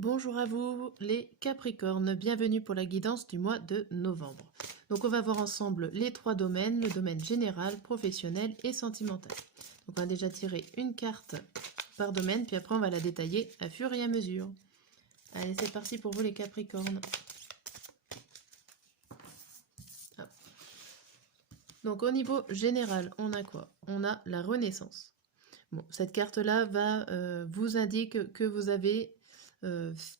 Bonjour à vous les Capricornes, bienvenue pour la guidance du mois de novembre. Donc on va voir ensemble les trois domaines, le domaine général, professionnel et sentimental. Donc on va déjà tirer une carte par domaine, puis après on va la détailler à fur et à mesure. Allez, c'est parti pour vous les Capricornes. Hop. Donc au niveau général, on a quoi? On a la Renaissance. Bon, cette carte-là va vous indique que vous avez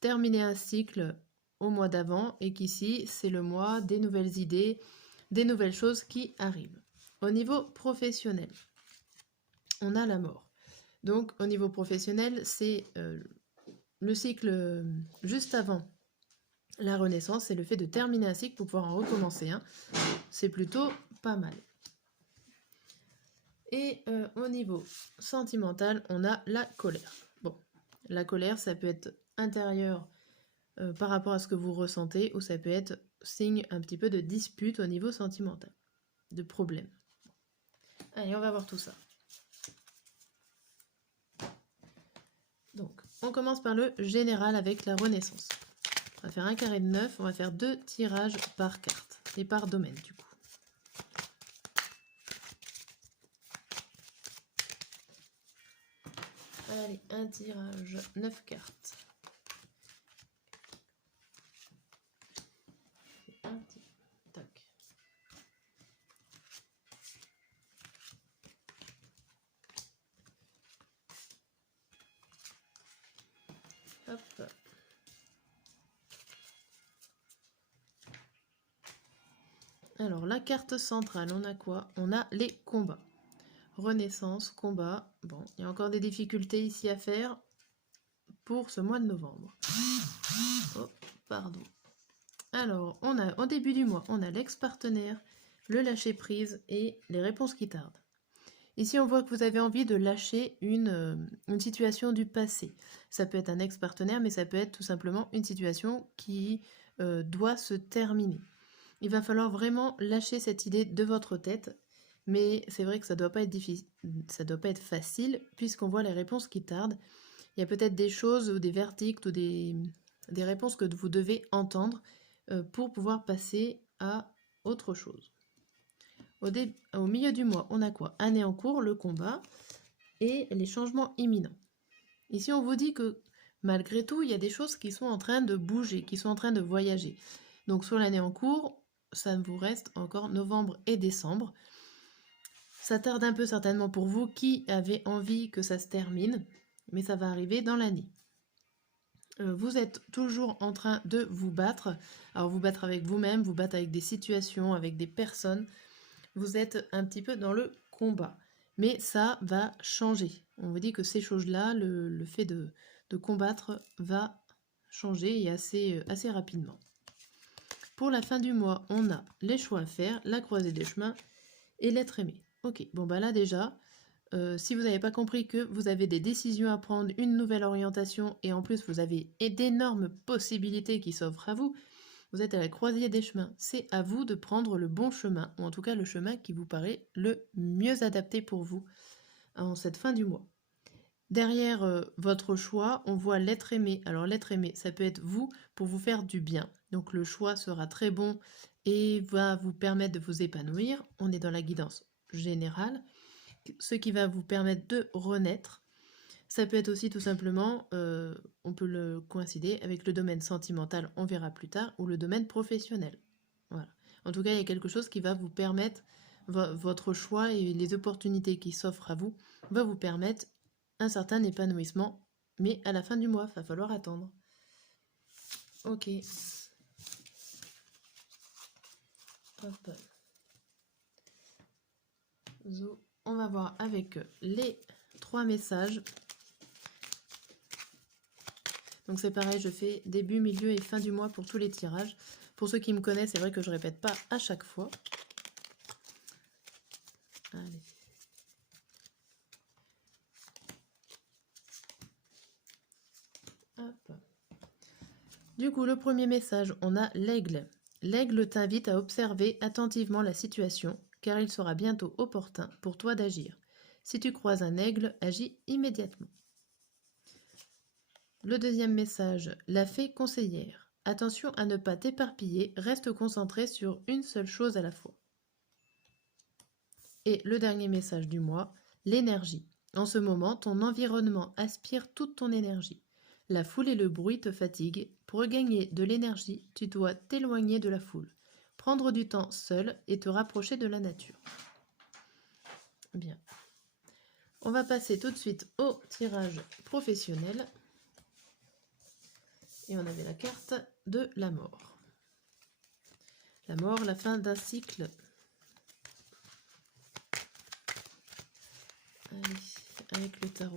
terminé un cycle au mois d'avant et qu'ici, c'est le mois des nouvelles idées, des nouvelles choses qui arrivent. Au niveau professionnel, on a la mort. Donc, au niveau professionnel, c'est le cycle juste avant la renaissance, c'est le fait de terminer un cycle pour pouvoir en recommencer un. C'est plutôt pas mal. Et au niveau sentimental, on a la colère. Bon, la colère, ça peut être intérieur par rapport à ce que vous ressentez, ou ça peut être signe un petit peu de dispute au niveau sentimental, de problème. Allez, on va voir tout ça. Donc, on commence par le général avec la Renaissance. On va faire un carré de 9, on va faire 2 tirages par carte, et par domaine du coup. Allez, un tirage, 9 cartes. Un petit... Tac. Hop. Alors, la carte centrale, on a quoi? On a les combats. Renaissance, combat. Bon, il y a encore des difficultés ici à faire pour ce mois de novembre. Oh, pardon. Alors, on a au début du mois, on a l'ex-partenaire, le lâcher-prise et les réponses qui tardent. Ici, on voit que vous avez envie de lâcher une situation du passé. Ça peut être un ex-partenaire, mais ça peut être tout simplement une situation qui doit se terminer. Il va falloir vraiment lâcher cette idée de votre tête, mais c'est vrai que ça doit pas être difficile, ça doit pas être facile, puisqu'on voit les réponses qui tardent. Il y a peut-être des choses ou des verdicts ou des réponses que vous devez entendre pour pouvoir passer à autre chose. Au milieu du mois, on a quoi? Année en cours, le combat et les changements imminents. Ici, on vous dit que malgré tout, il y a des choses qui sont en train de bouger, qui sont en train de voyager. Donc sur l'année en cours, ça vous reste encore novembre et décembre. Ça tarde un peu certainement pour vous qui avez envie que ça se termine, mais ça va arriver dans l'année. Vous êtes toujours en train de vous battre. Alors vous battre avec vous-même, vous battre avec des situations, avec des personnes. Vous êtes un petit peu dans le combat. Mais ça va changer. On vous dit que ces choses-là, le fait de combattre va changer et assez rapidement. Pour la fin du mois, on a les choix à faire, la croisée des chemins et l'être aimé. Ok, bon bah là déjà, si vous n'avez pas compris que vous avez des décisions à prendre, une nouvelle orientation et en plus vous avez d'énormes possibilités qui s'offrent à vous, vous êtes à la croisée des chemins. C'est à vous de prendre le bon chemin, ou en tout cas le chemin qui vous paraît le mieux adapté pour vous en cette fin du mois. Derrière votre choix, on voit l'être aimé. Alors l'être aimé, ça peut être vous pour vous faire du bien. Donc le choix sera très bon et va vous permettre de vous épanouir. On est dans la guidance générale, ce qui va vous permettre de renaître. Ça peut être aussi tout simplement, on peut le coïncider avec le domaine sentimental, on verra plus tard, ou le domaine professionnel. Voilà. En tout cas, il y a quelque chose qui va vous permettre, votre choix et les opportunités qui s'offrent à vous, va vous permettre un certain épanouissement, mais à la fin du mois, il va falloir attendre. Ok. Hop. Zo. On va voir avec les 3 messages. Donc c'est pareil, je fais début, milieu et fin du mois pour tous les tirages. Pour ceux qui me connaissent, c'est vrai que je ne répète pas à chaque fois. Allez. Hop. Du coup, le premier message, on a l'aigle. L'aigle t'invite à observer attentivement la situation, car il sera bientôt opportun pour toi d'agir. Si tu croises un aigle, agis immédiatement. Le deuxième message, la fée conseillère. Attention à ne pas t'éparpiller, reste concentré sur une seule chose à la fois. Et le dernier message du mois, l'énergie. En ce moment, ton environnement aspire toute ton énergie. La foule et le bruit te fatiguent. Pour regagner de l'énergie, tu dois t'éloigner de la foule, prendre du temps seul et te rapprocher de la nature. Bien. On va passer tout de suite au tirage professionnel. Et on avait la carte de la mort. La mort, la fin d'un cycle. Allez, avec le tarot.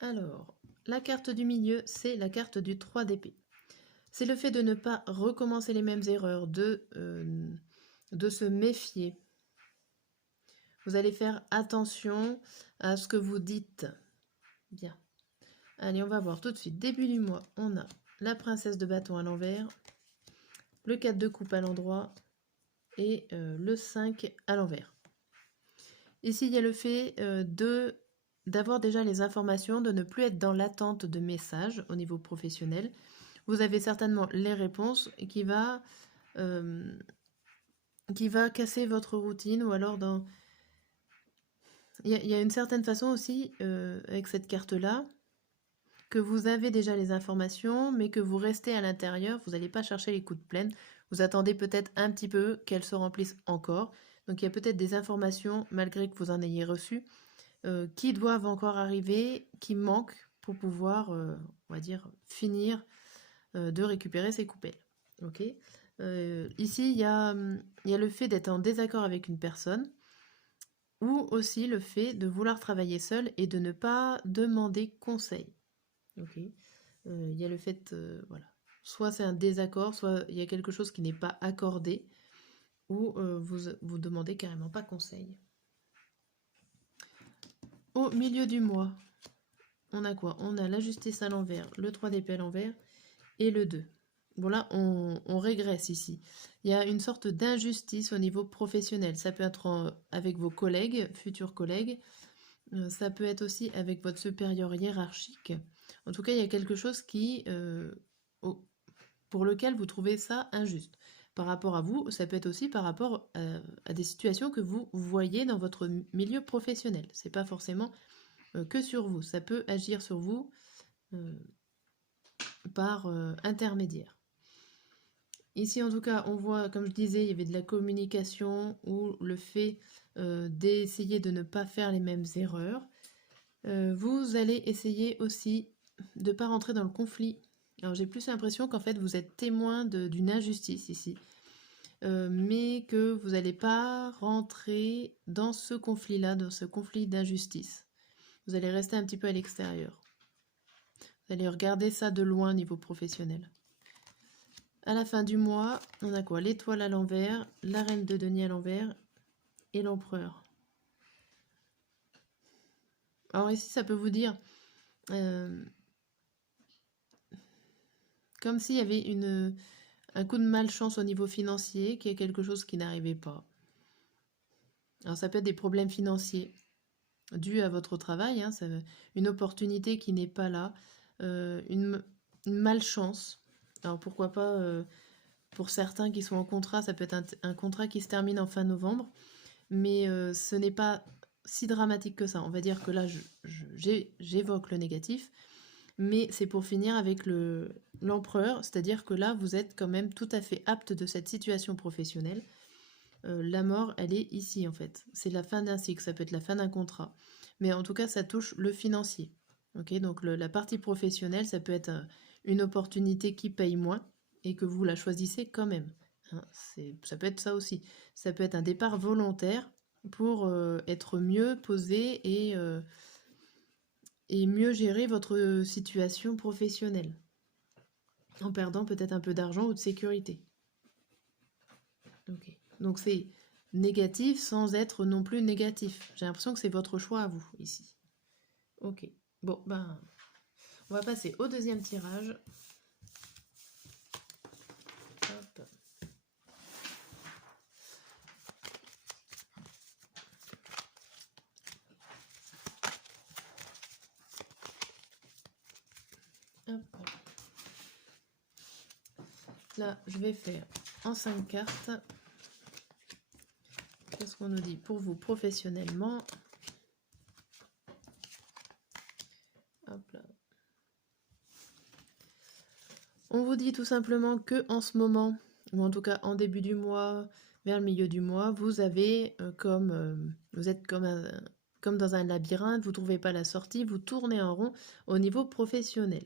Alors, la carte du milieu, c'est la carte du 3 d'épée. C'est le fait de ne pas recommencer les mêmes erreurs, de se méfier. Vous allez faire attention à ce que vous dites. Bien. Allez, on va voir tout de suite. Début du mois, on a la princesse de bâton à l'envers, le 4 de coupe à l'endroit et le 5 à l'envers. Ici, il y a le fait d'avoir déjà les informations, de ne plus être dans l'attente de messages au niveau professionnel. Vous avez certainement les réponses qui va casser votre routine ou alors dans... Il y a une certaine façon aussi, avec cette carte-là, que vous avez déjà les informations, mais que vous restez à l'intérieur, vous n'allez pas chercher les coups de plaine, vous attendez peut-être un petit peu qu'elles se remplissent encore. Donc il y a peut-être des informations, malgré que vous en ayez reçues, qui doivent encore arriver, qui manquent pour pouvoir, on va dire, finir de récupérer ces coupelles. Ok. Ici, il y a le fait d'être en désaccord avec une personne, ou aussi le fait de vouloir travailler seul et de ne pas demander conseil. Ok. Il y a le fait, voilà, soit c'est un désaccord, soit il y a quelque chose qui n'est pas accordé, ou vous demandez carrément pas conseil. Au milieu du mois, on a quoi? On a la justice à l'envers, le 3 d'épée à l'envers et le 2. Bon là, on régresse ici. Il y a une sorte d'injustice au niveau professionnel. Ça peut être avec vos collègues, futurs collègues. Ça peut être aussi avec votre supérieur hiérarchique. En tout cas, il y a quelque chose pour lequel vous trouvez ça injuste. Par rapport à vous, ça peut être aussi par rapport à des situations que vous voyez dans votre milieu professionnel. C'est pas forcément que sur vous. Ça peut agir sur vous par intermédiaire. Ici, en tout cas, on voit, comme je disais, il y avait de la communication ou le fait d'essayer de ne pas faire les mêmes erreurs. Vous allez essayer aussi de ne pas rentrer dans le conflit. Alors, j'ai plus l'impression qu'en fait, vous êtes témoin d'une injustice ici. Mais que vous n'allez pas rentrer dans ce conflit-là, dans ce conflit d'injustice. Vous allez rester un petit peu à l'extérieur. Vous allez regarder ça de loin au niveau professionnel. À la fin du mois, on a quoi? L'étoile à l'envers, la reine de denier à l'envers et l'empereur. Alors ici, ça peut vous dire comme s'il y avait un coup de malchance au niveau financier, qui est quelque chose qui n'arrivait pas. Alors ça peut être des problèmes financiers dus à votre travail, hein, une opportunité qui n'est pas là, une malchance. Alors pourquoi pas, pour certains qui sont en contrat, ça peut être un contrat qui se termine en fin novembre, mais ce n'est pas si dramatique que ça. On va dire que là, j'évoque le négatif, mais c'est pour finir avec l'empereur, c'est-à-dire que là, vous êtes quand même tout à fait apte de cette situation professionnelle. La mort, elle est ici en fait. C'est la fin d'un cycle, ça peut être la fin d'un contrat. Mais en tout cas, ça touche le financier. Okay, donc la partie professionnelle, ça peut être une opportunité qui paye moins et que vous la choisissez quand même. Hein, ça peut être ça aussi. Ça peut être un départ volontaire pour être mieux posé et mieux gérer votre situation professionnelle, en perdant peut-être un peu d'argent ou de sécurité. Ok. Donc c'est négatif sans être non plus négatif. J'ai l'impression que c'est votre choix à vous ici. Ok. Bon, ben, on va passer au deuxième tirage. Hop. Hop. Là, je vais faire en 5 cartes. Qu'est-ce qu'on nous dit pour vous professionnellement? Hop là. On vous dit tout simplement que en ce moment, ou en tout cas en début du mois, vers le milieu du mois, vous avez vous êtes comme dans un labyrinthe, vous ne trouvez pas la sortie, vous tournez en rond au niveau professionnel.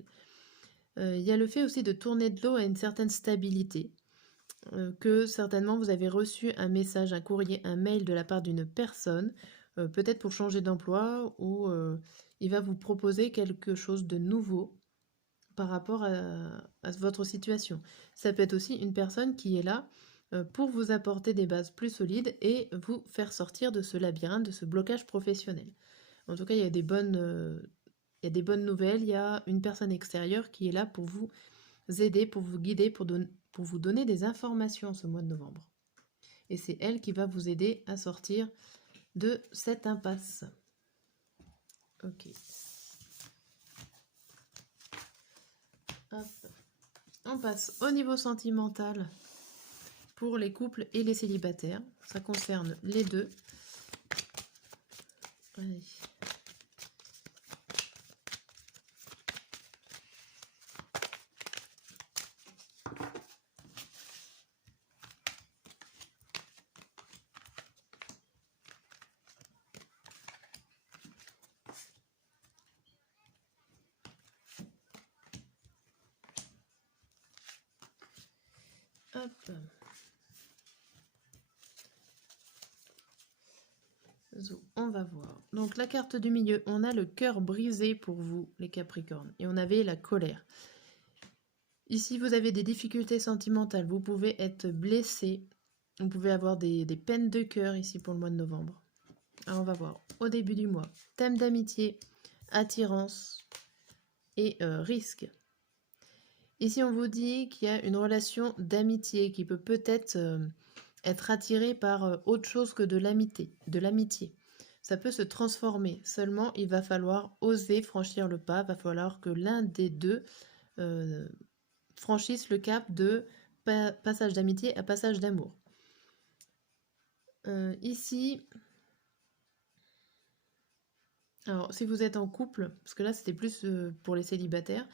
Il y a le fait aussi de tourner de l'eau à une certaine stabilité, que certainement vous avez reçu un message, un courrier, un mail de la part d'une personne, peut-être pour changer d'emploi, ou il va vous proposer quelque chose de nouveau par rapport à votre situation. Ça peut être aussi une personne qui est là pour vous apporter des bases plus solides et vous faire sortir de ce labyrinthe, de ce blocage professionnel. En tout cas, il y a des bonnes nouvelles, il y a une personne extérieure qui est là pour vous aider, pour vous guider, pour vous donner des informations ce mois de novembre. Et c'est elle qui va vous aider à sortir de cette impasse. Ok. Hop. On passe au niveau sentimental pour les couples et les célibataires. Ça concerne les deux. Allez. Hop. On va voir. Donc la carte du milieu, on a le cœur brisé pour vous, les Capricornes. Et on avait la colère. Ici, vous avez des difficultés sentimentales. Vous pouvez être blessé. Vous pouvez avoir des peines de cœur ici pour le mois de novembre. Alors on va voir. Au début du mois, thème d'amitié, attirance et risque. Ici, on vous dit qu'il y a une relation d'amitié qui peut peut-être être attirée par autre chose que de l'amitié. Ça peut se transformer. Seulement, il va falloir oser franchir le pas. Il va falloir que l'un des deux franchisse le cap de passage d'amitié à passage d'amour. Ici, alors si vous êtes en couple, parce que là c'était plus pour les célibataires,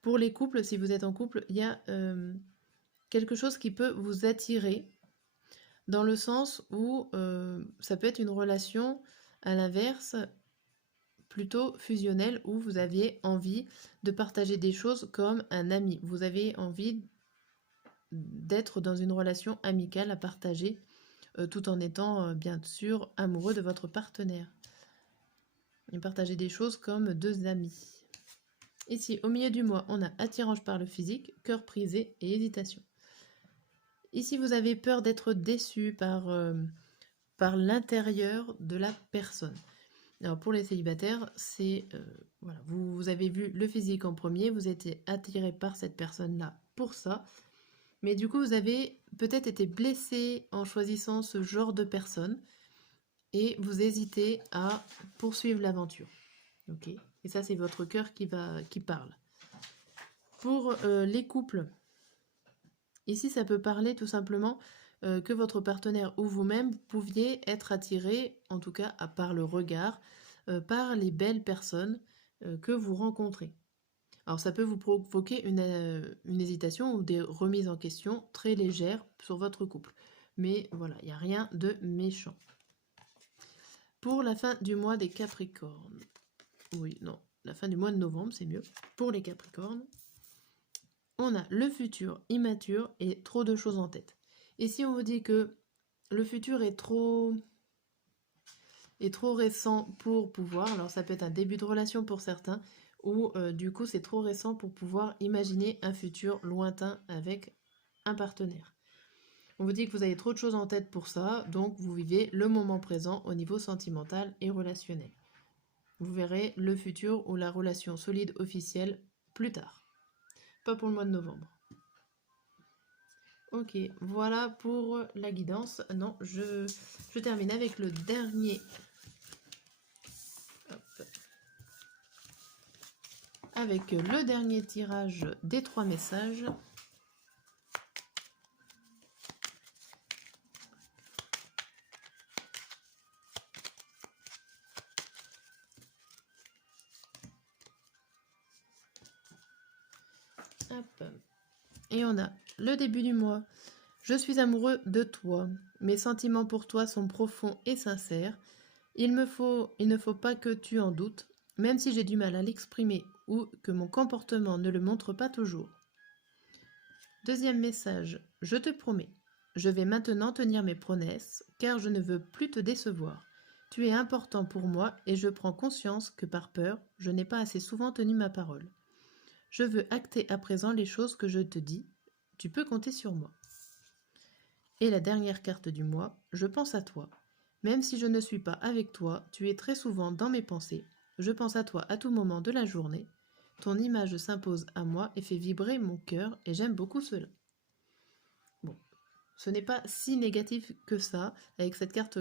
pour les couples, si vous êtes en couple, il y a quelque chose qui peut vous attirer, dans le sens où ça peut être une relation à l'inverse, plutôt fusionnelle, où vous aviez envie de partager des choses comme un ami. Vous avez envie d'être dans une relation amicale à partager, tout en étant bien sûr amoureux de votre partenaire. Et partager des choses comme deux amis. Ici, au milieu du mois, on a attirance par le physique, cœur brisé et hésitation. Ici, vous avez peur d'être déçu par l'intérieur de la personne. Alors pour les célibataires, c'est voilà, vous avez vu le physique en premier, vous étiez attiré par cette personne-là pour ça, mais du coup vous avez peut-être été blessé en choisissant ce genre de personne et vous hésitez à poursuivre l'aventure. Ok. Et ça c'est votre cœur qui parle. Pour les couples, ici ça peut parler tout simplement que votre partenaire ou vous-même pouviez être attiré, en tout cas par le regard, par les belles personnes que vous rencontrez. Alors ça peut vous provoquer une hésitation ou des remises en question très légères sur votre couple. Mais voilà, il n'y a rien de méchant. Pour la fin du mois des Capricornes. Oui, non, la fin du mois de novembre, c'est mieux. Pour les Capricornes, on a le futur immature et trop de choses en tête. Et si on vous dit que le futur est trop récent pour pouvoir, alors ça peut être un début de relation pour certains, ou du coup c'est trop récent pour pouvoir imaginer un futur lointain avec un partenaire. On vous dit que vous avez trop de choses en tête pour ça, donc vous vivez le moment présent au niveau sentimental et relationnel. Vous verrez le futur ou la relation solide officielle plus tard. Pas pour le mois de novembre. Ok, voilà pour la guidance. Non, je termine avec le dernier. Hop. Avec le dernier tirage des 3 messages. Hop. Et on a le début du mois. Je suis amoureux de toi. Mes sentiments pour toi sont profonds et sincères. Il ne faut pas que tu en doutes, même si j'ai du mal à l'exprimer ou que mon comportement ne le montre pas toujours. Deuxième message. Je te promets. Je vais maintenant tenir mes promesses, car je ne veux plus te décevoir. Tu es important pour moi et je prends conscience que par peur, je n'ai pas assez souvent tenu ma parole. Je veux acter à présent les choses que je te dis. Tu peux compter sur moi. Et la dernière carte du mois, je pense à toi. Même si je ne suis pas avec toi, tu es très souvent dans mes pensées. Je pense à toi à tout moment de la journée. Ton image s'impose à moi et fait vibrer mon cœur et j'aime beaucoup cela. Bon, ce n'est pas si négatif que ça. Avec cette carte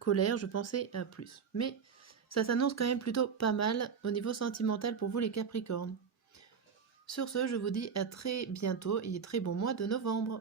colère, je pensais à plus. Mais ça s'annonce quand même plutôt pas mal au niveau sentimental pour vous les Capricornes. Sur ce, je vous dis à très bientôt et très bon mois de novembre.